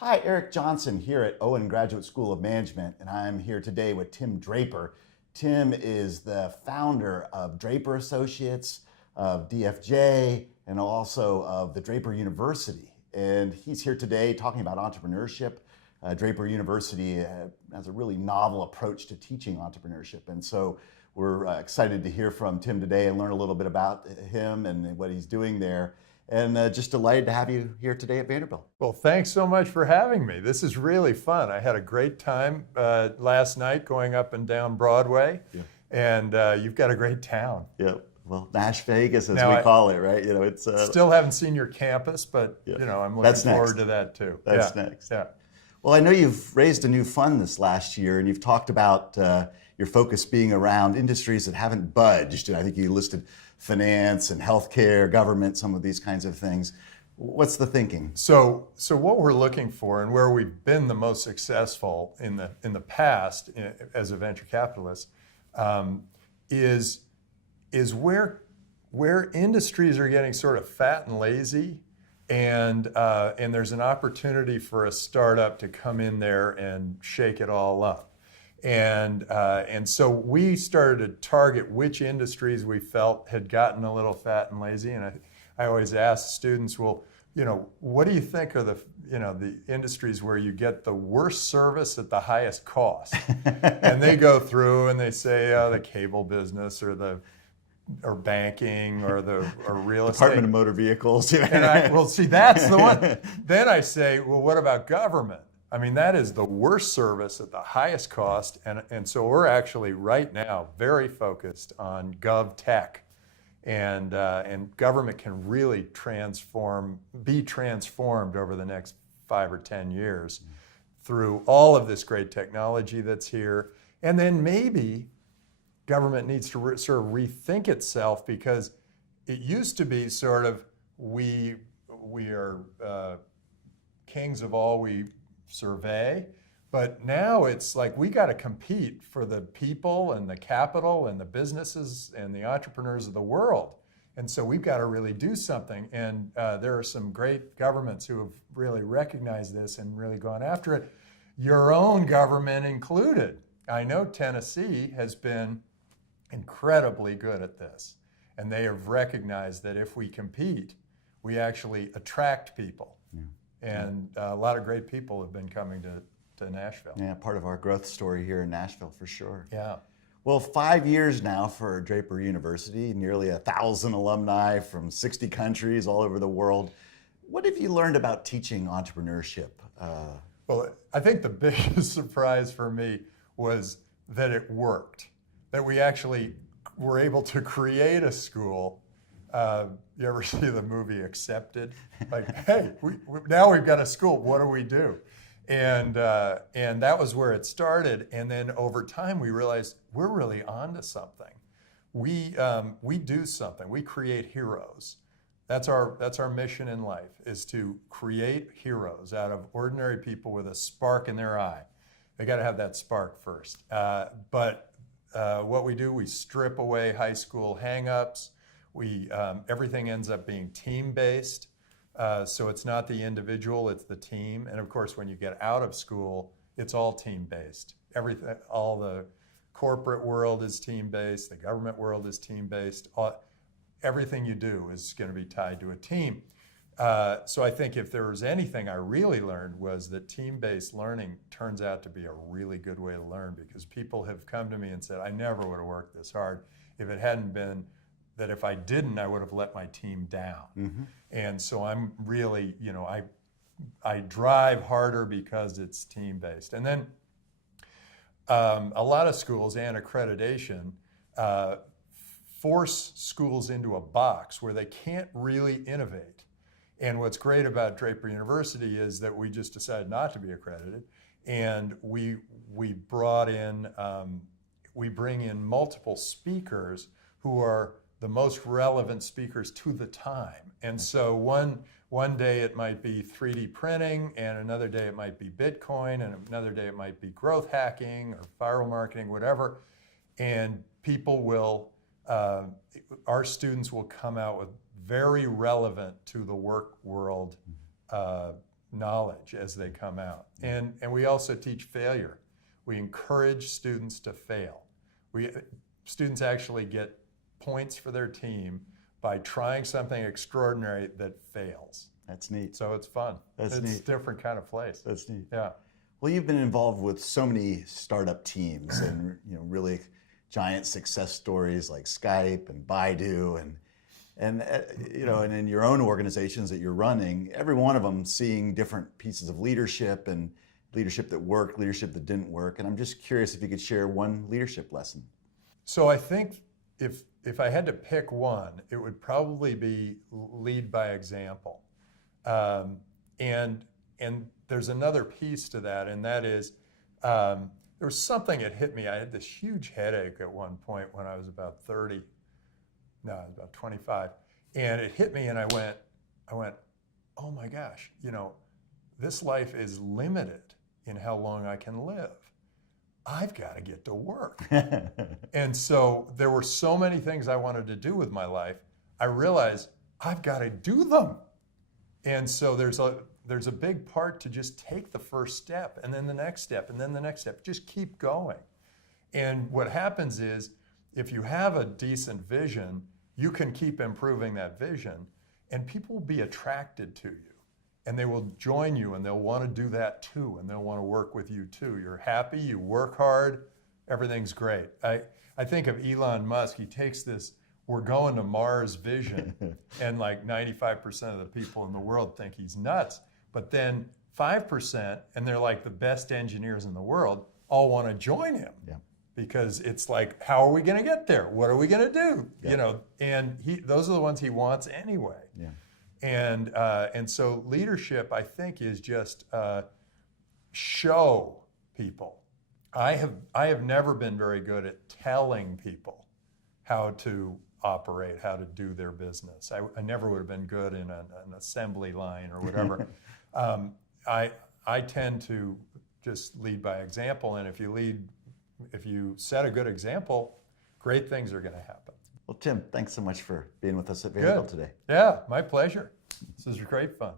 Hi, Eric Johnson here at Owen Graduate School of Management, and I'm here today with Tim Draper. Tim is the founder of Draper Associates, of DFJ, and also of the Draper University. And he's here today talking about entrepreneurship. Draper University has a really novel approach to teaching entrepreneurship. And so we're excited to hear from Tim today and learn a little bit about him and what he's doing there. And just delighted to have you here today at Vanderbilt. Well, thanks so much for having me. This is really fun. I had a great time last night going up and down Broadway, and you've got a great town. Yep. Well, Nash Vegas, as we call it, right? You know, it's still haven't seen your campus, but you know, I'm looking forward to that too. That's next. Yeah. Well, I know you've raised a new fund this last year, and you've talked about your focus being around industries that haven't budged. And I think you listed finance and healthcare, government, some of these kinds of things. What's the thinking? So what we're looking for, and where we've been the most successful in the past as a venture capitalist, is where industries are getting sort of fat and lazy, and there's an opportunity for a startup to come in there and shake it all up. And so we started to target which industries we felt had gotten a little fat and lazy. And I always ask students, well, you know, what do you think are the industries where you get the worst service at the highest cost? And they go through and they say, the cable business or banking or real estate. Department of Motor Vehicles. And well, see, that's the one. Then I say, well, what about government? I mean, that is the worst service at the highest cost, and so we're actually right now very focused on gov tech, and government can really be transformed over the next 5 or 10 years through all of this great technology that's here, and then maybe government needs to sort of rethink itself, because it used to be sort of we are kings of all we survey, but now it's like we got to compete for the people and the capital and the businesses and the entrepreneurs of the world. And so we've got to really do something. And there are some great governments who have really recognized this and really gone after it, your own government included. I know Tennessee has been incredibly good at this, and they have recognized that if we compete, we actually attract people. And a lot of great people have been coming to Nashville. Yeah, part of our growth story here in Nashville, for sure. Yeah. Well, 5 years now for Draper University, nearly 1,000 alumni from 60 countries all over the world. What have you learned about teaching entrepreneurship? Well, I think the biggest surprise for me was that it worked, that we actually were able to create a school. You ever see the movie Accepted? Like, hey, now we've got a school. What do we do? And that was where it started. And then over time, we realized we're really onto something. We do something. We create heroes. That's our mission in life, is to create heroes out of ordinary people with a spark in their eye. They got to have that spark first. But what we do, we strip away high school hang-ups. Everything ends up being team-based, so it's not the individual, it's the team. And of course, when you get out of school, it's all team-based. All the corporate world is team-based, the government world is team-based. Everything you do is going to be tied to a team. So I think if there was anything I really learned, was that team-based learning turns out to be a really good way to learn, because people have come to me and said, I never would have worked this hard if it hadn't been that if I didn't, I would have let my team down. Mm-hmm. And so I'm really, I drive harder because it's team-based. And then a lot of schools and accreditation force schools into a box where they can't really innovate. And what's great about Draper University is that we just decided not to be accredited, and we bring in multiple speakers who are the most relevant speakers to the time. And so one day it might be 3D printing, and another day it might be Bitcoin, and another day it might be growth hacking or viral marketing, whatever. And people will, our students will come out with very relevant to the work world knowledge as they come out. And we also teach failure. We encourage students to fail. Students actually get points for their team by trying something extraordinary that fails. That's neat. So it's fun. That's it's neat. a different kind of place. That's neat. Yeah. Well, you've been involved with so many startup teams and really giant success stories like Skype and Baidu and in your own organizations that you're running, every one of them seeing different pieces of leadership and leadership that worked, leadership that didn't work. And I'm just curious if you could share one leadership lesson. So I think if I had to pick one, it would probably be lead by example. And there's another piece to that, and that is there was something that hit me. I had this huge headache at one point when I was about 30. No, I was about 25. And it hit me and I went, oh my gosh, this life is limited in how long I can live. I've got to get to work. And so there were so many things I wanted to do with my life. I realized I've got to do them. And so there's a big part to just take the first step and then the next step and then the next step. Just keep going. And what happens is if you have a decent vision, you can keep improving that vision and people will be attracted to you. And they will join you and they'll want to do that too, and they'll want to work with you too. You're happy, you work hard, everything's great. I think of Elon Musk, he takes this, we're going to Mars vision, and like 95% of the people in the world think he's nuts. But then 5%, and they're like the best engineers in the world, all want to join him. Yeah. Because it's like, how are we going to get there? What are we going to do? Yeah. And those are the ones he wants anyway. Yeah. And so leadership, I think, is just show people. I have never been very good at telling people how to operate, how to do their business. I never would have been good in an assembly line or whatever. I tend to just lead by example, and if you set a good example, great things are going to happen. Well, Tim, thanks so much for being with us at Vanderbilt today. Yeah, my pleasure. This was great fun.